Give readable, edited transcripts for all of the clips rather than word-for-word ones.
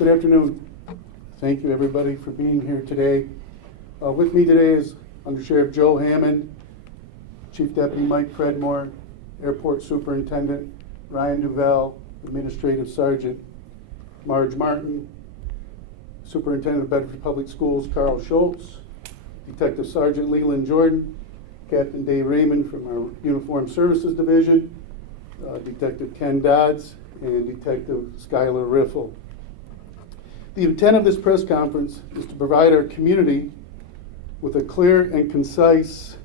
Good afternoon. Thank you, everybody, for being here today. With me today is Under Sheriff Joe Hammond, Chief Deputy Mike Credmore, Airport Superintendent Ryan Duval, Administrative Sergeant Marge Martin, Superintendent of Bedford Public Schools Carl Schultz, Detective Sergeant Leland Jordan, Captain Dave Raymond from our Uniformed Services Division, Detective Ken Dodds, and Detective Skylar Riffle. The intent of this press conference is to provide our community with a clear and concise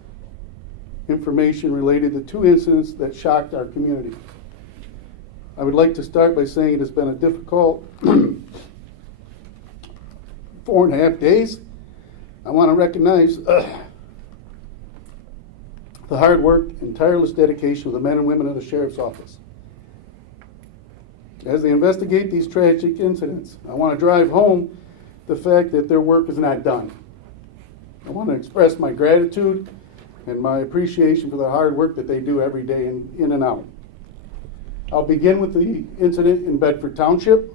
information related to two incidents that shocked our community. I would like to start by saying it has been a difficult 4.5 days. I want to recognize the hard work and tireless dedication of the men and women of the Sheriff's Office. As they investigate these tragic incidents, I want to drive home the fact that their work is not done. I want to express my gratitude and my appreciation for the hard work that they do every day in and out. I'll begin with the incident in Bedford Township.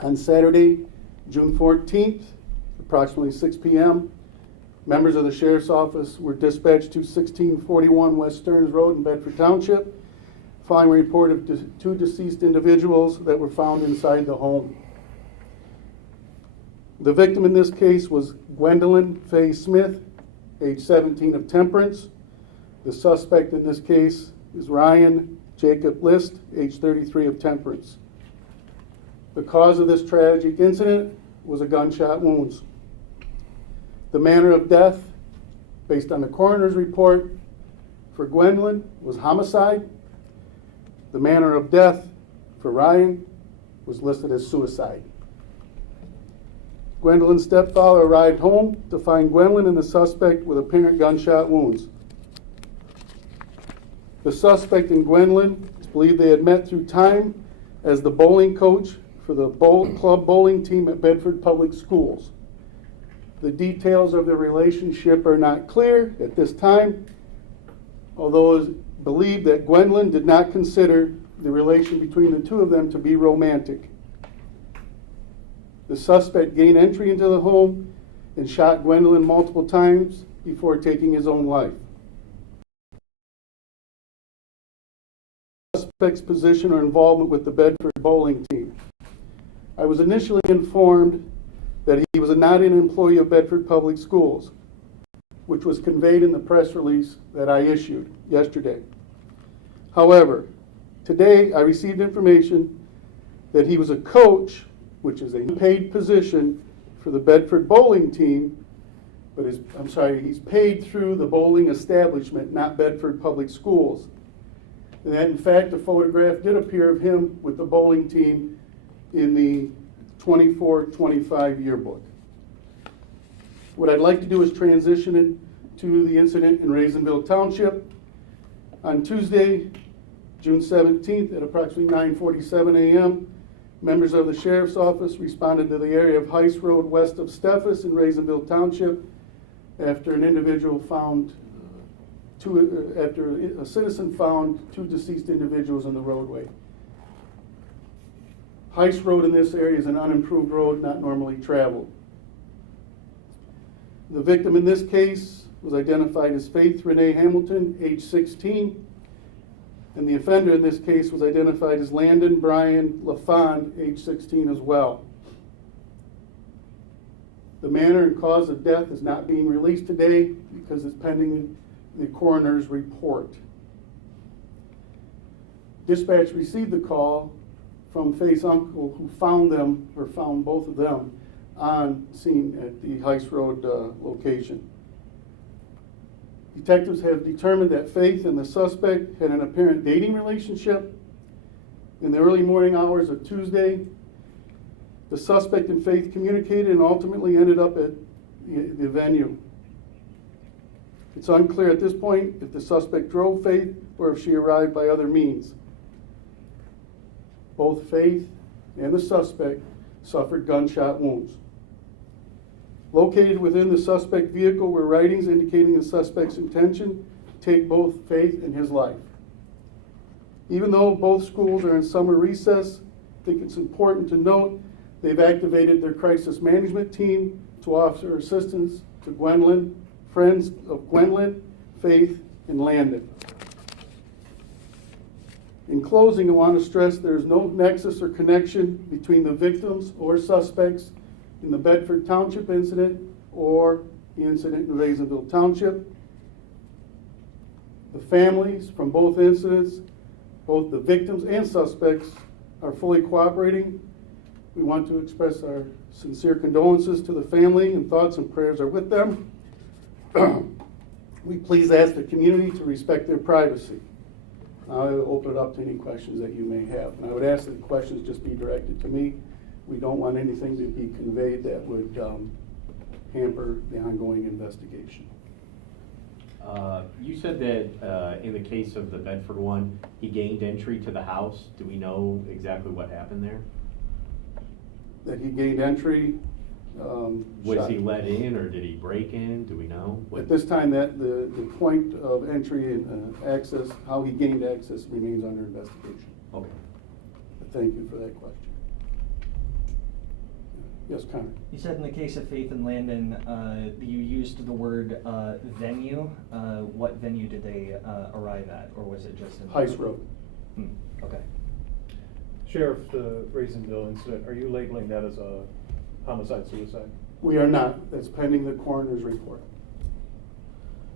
On Saturday, June 14th, approximately 6 p.m., members of the Sheriff's Office were dispatched to 1641 West Stearns Road in Bedford Township, following a report of two deceased individuals that were found inside the home. The victim in this case was Gwendolyn Faye Smith, age 17, of Temperance. The suspect in this case is Ryan Jacob List, age 33, of Temperance. The cause of this tragic incident was a gunshot wounds. The manner of death, based on the coroner's report for Gwendolyn, was homicide. The manner of death for Ryan was listed as suicide. Gwendolyn's stepfather arrived home to find Gwendolyn and the suspect with apparent gunshot wounds. The suspect and Gwendolyn believed they had met through time as the bowling coach for the club bowling team at Bedford Public Schools. The details of their relationship are not clear at this time, although it is believed that Gwendolyn did not consider the relation between the two of them to be romantic. The suspect gained entry into the home and shot Gwendolyn multiple times before taking his own life. The suspect's position or involvement with the Bedford bowling team. I was initially informed that he was not an employee of Bedford Public Schools, which was conveyed in the press release that I issued yesterday. However, today I received information that he was a coach, which is a paid position for the Bedford bowling team, but he's paid through the bowling establishment, not Bedford Public Schools. And that, in fact, a photograph did appear of him with the bowling team in the 24-25 yearbook. What I'd like to do is transition into the incident in Raisinville Township. On Tuesday, June 17th at approximately 9:47 a.m., members of the Sheriff's Office responded to the area of Heiss Road west of Steffes in Raisinville Township after a citizen found two deceased individuals in the roadway. Heiss Road in this area is an unimproved road, not normally traveled. The victim in this case was identified as Faith Renee Hamilton, age 16, and the offender in this case was identified as Landon Brian LaFond, age 16 as well. The manner and cause of death is not being released today because it's pending the coroner's report. Dispatch received the call from Faith's uncle, who found both of them on scene at the Heiss Road location. Detectives have determined that Faith and the suspect had an apparent dating relationship. In the early morning hours of Tuesday, the suspect and Faith communicated and ultimately ended up at the venue. It's unclear at this point if the suspect drove Faith or if she arrived by other means. Both Faith and the suspect suffered gunshot wounds. Located within the suspect vehicle were writings indicating the suspect's intention to take both Faith and his life. Even though both schools are in summer recess, I think it's important to note They've activated their crisis management team to offer assistance to Gwendolyn, friends of Gwendolyn, Faith, and Landon. In closing, I want to stress there is no nexus or connection between the victims or suspects in the Bedford Township incident or the incident in Raisinville Township. The families from both incidents, both the victims and suspects, are fully cooperating. We want to express our sincere condolences to the family, and thoughts and prayers are with them. We please ask the community to respect their privacy. Now I will open it up to any questions that you may have. And I would ask that the questions just be directed to me. We don't want anything to be conveyed that would hamper the ongoing investigation. You said that in the case of the Bedford one, he gained entry to the house. Do we know exactly what happened there? That he gained entry. Was he let in, or did he break in? Do we know? At this time, that the point of entry and access, how he gained access, remains under investigation. Okay. But thank you for that question. Yes, Connor. You said in the case of Faith and Landon, you used the word venue. What venue did they arrive at, or was it just in Heiss Road. Okay. Sheriff, the Raisinville incident, are you labeling that as a homicide-suicide? We are not. That's pending the coroner's report.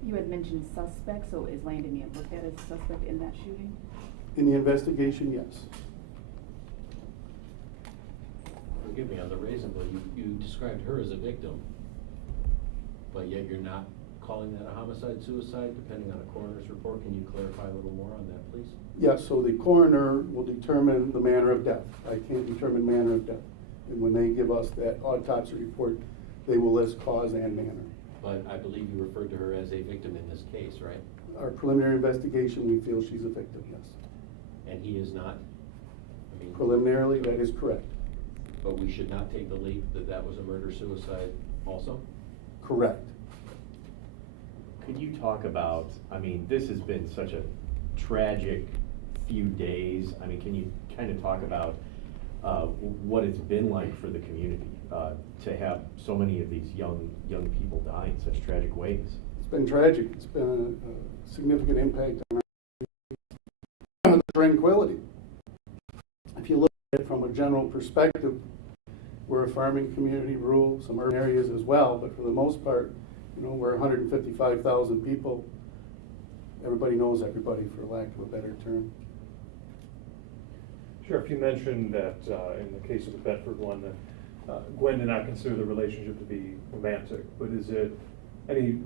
You had mentioned suspect, so is Landon being looked at as a suspect in that shooting? In the investigation, yes. Forgive me, on the Raisinville, you described her as a victim, but yet you're not calling that a homicide-suicide, depending on a coroner's report. Can you clarify a little more on that, please? Yes, so the coroner will determine the manner of death. I can't determine manner of death. And when they give us that autopsy report, they will list cause and manner. But I believe you referred to her as a victim in this case, right? Our preliminary investigation, we feel she's a victim, yes. And he is not? I mean, Preliminarily, that is correct. but we should not take the leap that that was a murder-suicide also? Correct. Could you talk about, I mean, this has been such a tragic few days. I mean, can you kind of talk about what it's been like for the community to have so many of these young people die in such tragic ways? It's been tragic. It's been a significant impact on our tranquility. If you look at it from a general perspective, we're a farming community, rural, some urban areas as well, but for the most part, you know, we're 155,000 people. Everybody knows everybody, for lack of a better term. Sheriff, you mentioned that in the case of the Bedford one, that Gwen did not consider the relationship to be romantic, but is it any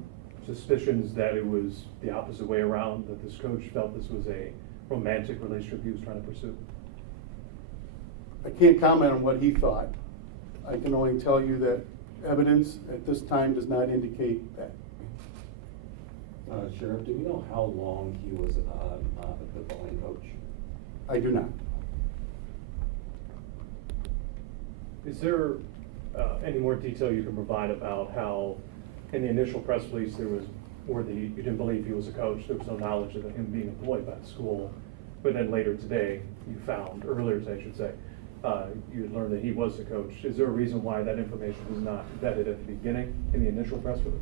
suspicions that it was the opposite way around, that this coach felt this was a romantic relationship he was trying to pursue? I can't comment on what he thought. I can only tell you that evidence at this time does not indicate that. Sheriff, do we know how long he was the bowling coach? I do not. Is there any more detail you can provide about how, in the initial press release, there was where you didn't believe he was a coach, there was no knowledge of him being employed by the school, but then later today, you found, earlier today, I should say, you had learned that he was the coach. Is there a reason why that information was not vetted at the beginning in the initial press release?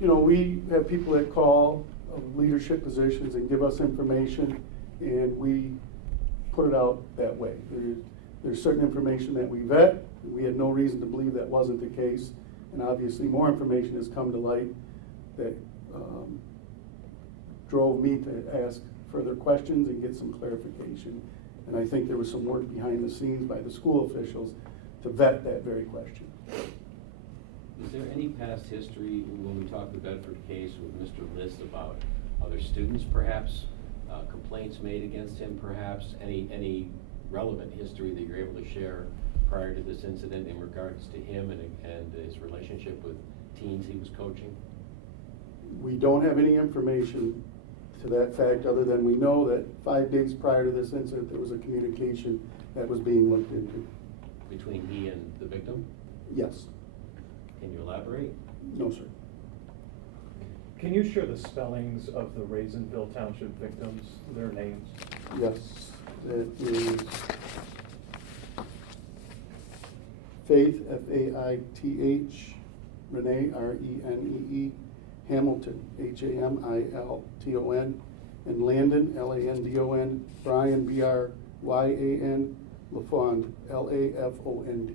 You know, we have people that call leadership positions and give us information, and we put it out that way. There's certain information that we vet. We had no reason to believe that wasn't the case, and obviously more information has come to light that drove me to ask further questions and get some clarification. And I think there was some work behind the scenes by the school officials to vet that very question. Is there any past history, when we talk the Bedford case with Mr. List, about other students perhaps, complaints made against him perhaps, any relevant history that you're able to share prior to this incident in regards to him and his relationship with teens he was coaching? We don't have any information to that fact, other than we know that 5 days prior to this incident, there was a communication that was being looked into. Between he and the victim? Yes. Can you elaborate? No, sir. Can you share the spellings of the Raisinville Township victims, their names? Yes. That is Faith, F-A-I-T-H, Renee, R-E-N-E-E, Hamilton, H-A-M-I-L-T-O-N, and Landon, L-A-N-D-O-N, Brian, B-R-Y-A-N, LaFond, L-A-F-O-N-D.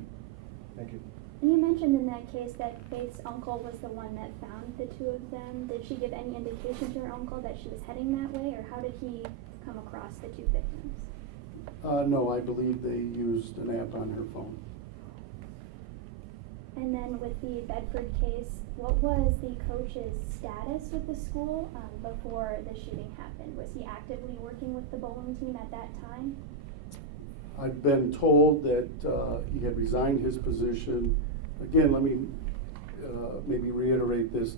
Thank you. And you mentioned in that case that Faith's uncle was the one that found the two of them. Did she give any indication to her uncle that she was heading that way, or how did he come across the two victims? No, I believe they used an app on her phone. And then with the Bedford case, what was the coach's status with the school before the shooting happened? Was he actively working with the bowling team at that time? I've been told that he had resigned his position. Again, let me maybe reiterate this.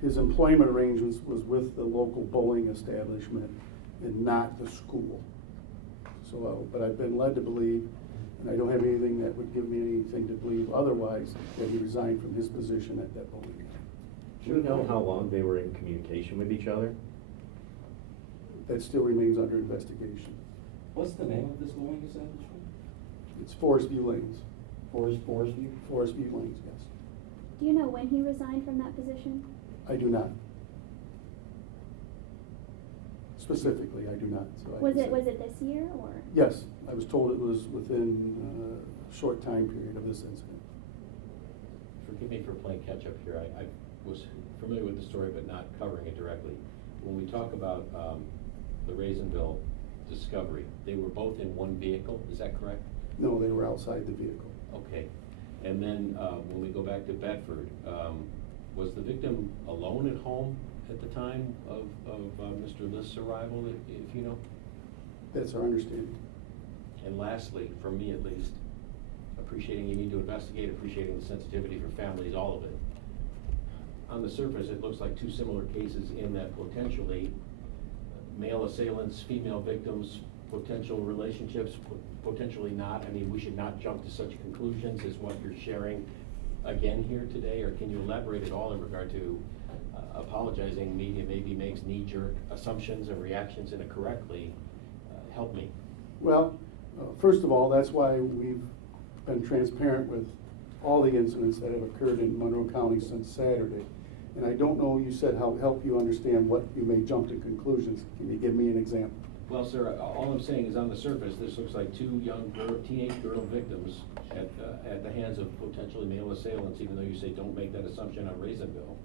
His employment arrangements was with the local bowling establishment and not the school. So, but I've been led to believe, and I don't have anything that would give me anything to believe otherwise, that he resigned from his position at that bowling alley. Do you know how long they were in communication with each other? That still remains under investigation. What's the name of this bowling establishment? It's Forest View Lanes. Forest View? Forest View Lanes, yes. Do you know when he resigned from that position? I do not. Specifically, I do not. So I Was can it say- this year or? Yes, I was told it was within a short time period of this incident. Forgive me for playing catch-up here. I was familiar with the story, but not covering it directly. When we talk about the Raisinville discovery, they were both in one vehicle, is that correct? No, they were outside the vehicle. Okay. And then when we go back to Bedford, was the victim alone at home at the time of Mr. List's arrival, if you know? That's our understanding. And lastly, for me at least, appreciating you need to investigate, appreciating the sensitivity for families, all of it. On the surface, it looks like two similar cases in that potentially male assailants, female victims, potential relationships, potentially not. I mean, we should not jump to such conclusions as what you're sharing again here today, or can you elaborate at all in regard to apologizing media maybe makes knee-jerk assumptions and reactions incorrectly? Help me. Well, first of all, that's why we've been transparent with all the incidents that have occurred in Monroe County since Saturday. And I don't know, you said how help you understand what you may jump to conclusions. Can you give me an example? Well, sir, all I'm saying is on the surface, this looks like two young teenage girl victims at the hands of potentially male assailants, even though you say don't make that assumption on Raisinville.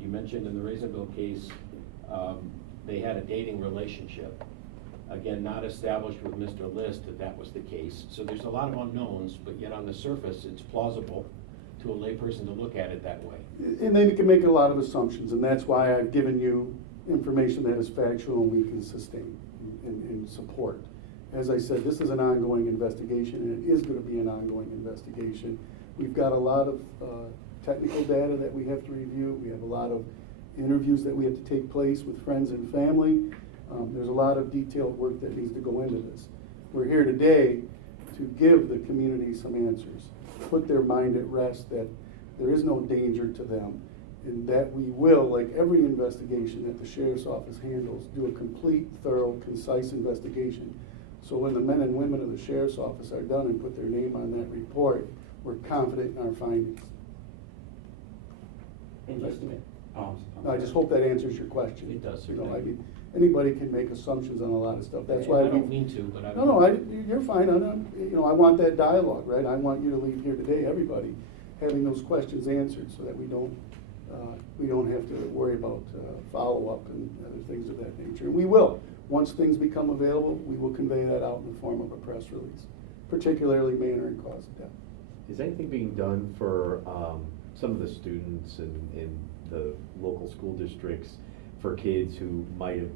You mentioned in the Raisinville case, they had a dating relationship. Again, not established with Mr. List that was the case. So there's a lot of unknowns, but yet on the surface, it's plausible to a layperson to look at it that way. And they can make a lot of assumptions, and that's why I've given you information that is factual and we can sustain and support. As I said, this is an ongoing investigation, and it is going to be an ongoing investigation. We've got a lot of technical data that we have to review. We have a lot of interviews that we have to take place with friends and family. There's a lot of detailed work that needs to go into this. We're here today to give the community some answers, put their mind at rest that there is no danger to them, and that we will, like every investigation that the sheriff's office handles, do a complete, thorough, concise investigation. So when the men and women of the sheriff's office are done and put their name on that report, we're confident in our findings. And just a minute. I just hope that answers your question. It does, sir. You know, I Thank you. mean, anybody can make assumptions on a lot of stuff. That's why I don't we. mean to, but I. No, you're fine. I want that dialogue, right? I want you to leave here today, everybody, having those questions answered so that we don't have to worry about follow-up and other things of that nature. And we will. Once things become available, we will convey that out in the form of a press release, particularly manner and cause of death. Is anything being done for some of the students in the local school districts for kids who might have,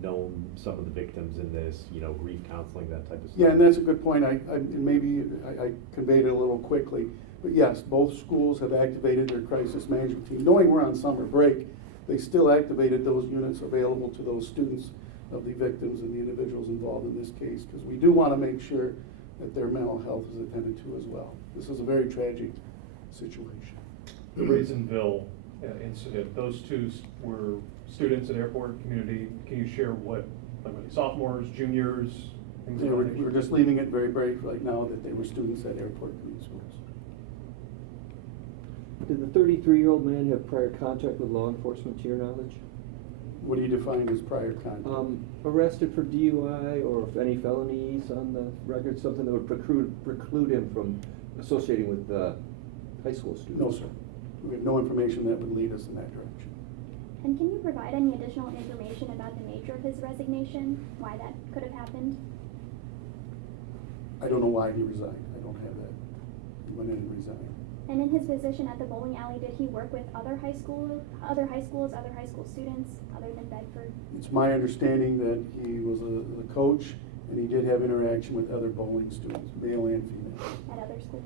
known some of the victims in this, grief counseling, that type of stuff? Yeah, and that's a good point. And maybe I conveyed it a little quickly. But yes, both schools have activated their crisis management team. Knowing we're on summer break, they still activated those units available to those students of the victims and the individuals involved in this case, because we do want to make sure that their mental health is attended to as well. This is a very tragic situation. The Raisinville incident, those two were students at Airport Community. Can you share what, like, were they sophomores, juniors? Things of that We're nature? just leaving it very brief right now that they were students at Airport Community Schools. Did the 33-year-old man have prior contact with law enforcement, to your knowledge? What do you define as prior contact? Arrested for DUI or if any felonies on the record, something that would preclude him from associating with high school students? No, sir. We have no information that would lead us in that direction. And can you provide any additional information about the nature of his resignation, why that could have happened? I don't know why he resigned. I don't have that. He went in and resigned. And in his position at the bowling alley, did he work with other high school students, other than Bedford? It's my understanding that he was the coach, and he did have interaction with other bowling students, male and female. At other schools?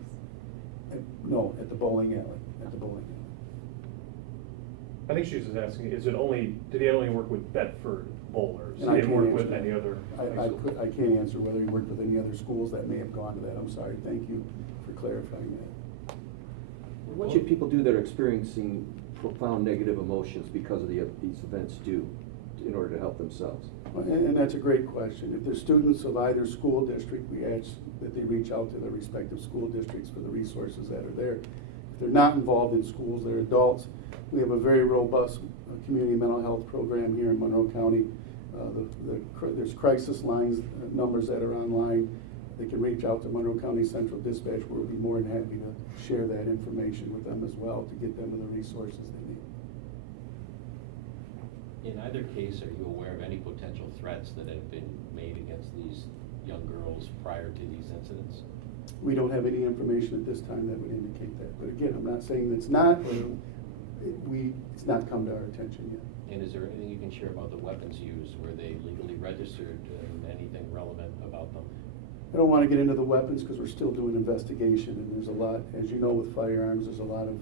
No, at the bowling alley, at the bowling alley. I think she's just asking, did he only work with Bedford bowlers? And He I didn't can't work answer with that. any other high school? I can't answer whether he worked with any other schools. That may have gone to that. I'm sorry. Thank you for clarifying that. What should people do that are experiencing profound negative emotions because of these events do in order to help themselves? And that's a great question. If they're students of either school district, we ask that they reach out to their respective school districts for the resources that are there. If they're not involved in schools, they're adults, we have a very robust community mental health program here in Monroe County. There's crisis lines, numbers that are online. They can reach out to Monroe County Central Dispatch, where we'll be more than happy to share that information with them as well to get them to the resources they need. In either case, are you aware of any potential threats that have been made against these young girls prior to these incidents? We don't have any information at this time that would indicate that. But again, I'm not saying it's not, but it's not come to our attention yet. And is there anything you can share about the weapons used? Were they legally registered and anything relevant about them? I don't want to get into the weapons because we're still doing investigation, and there's a lot, as you know, with firearms, there's a lot of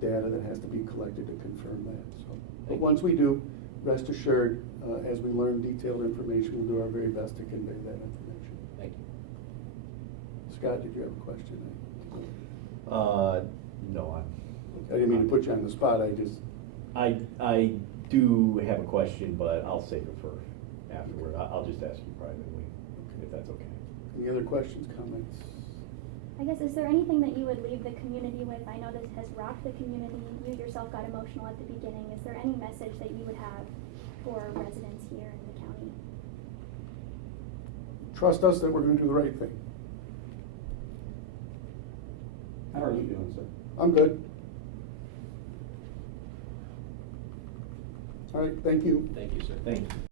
data that has to be collected to confirm that. So, but once we do, rest assured, as we learn detailed information, we'll do our very best to convey that information. Thank you. Scott, did you have a question? No, I didn't mean to put you on the spot. I do have a question, but I'll save it for afterward. I'll just ask you privately, if that's okay. Any other questions, comments? I guess, is there anything that you would leave the community with? I know this has rocked the community. You yourself got emotional at the beginning. Is there any message that you would have for residents here in the county? Trust us that we're going to do the right thing. How are you doing, sir? I'm good. All right, thank you. Thank you, sir. Thank you.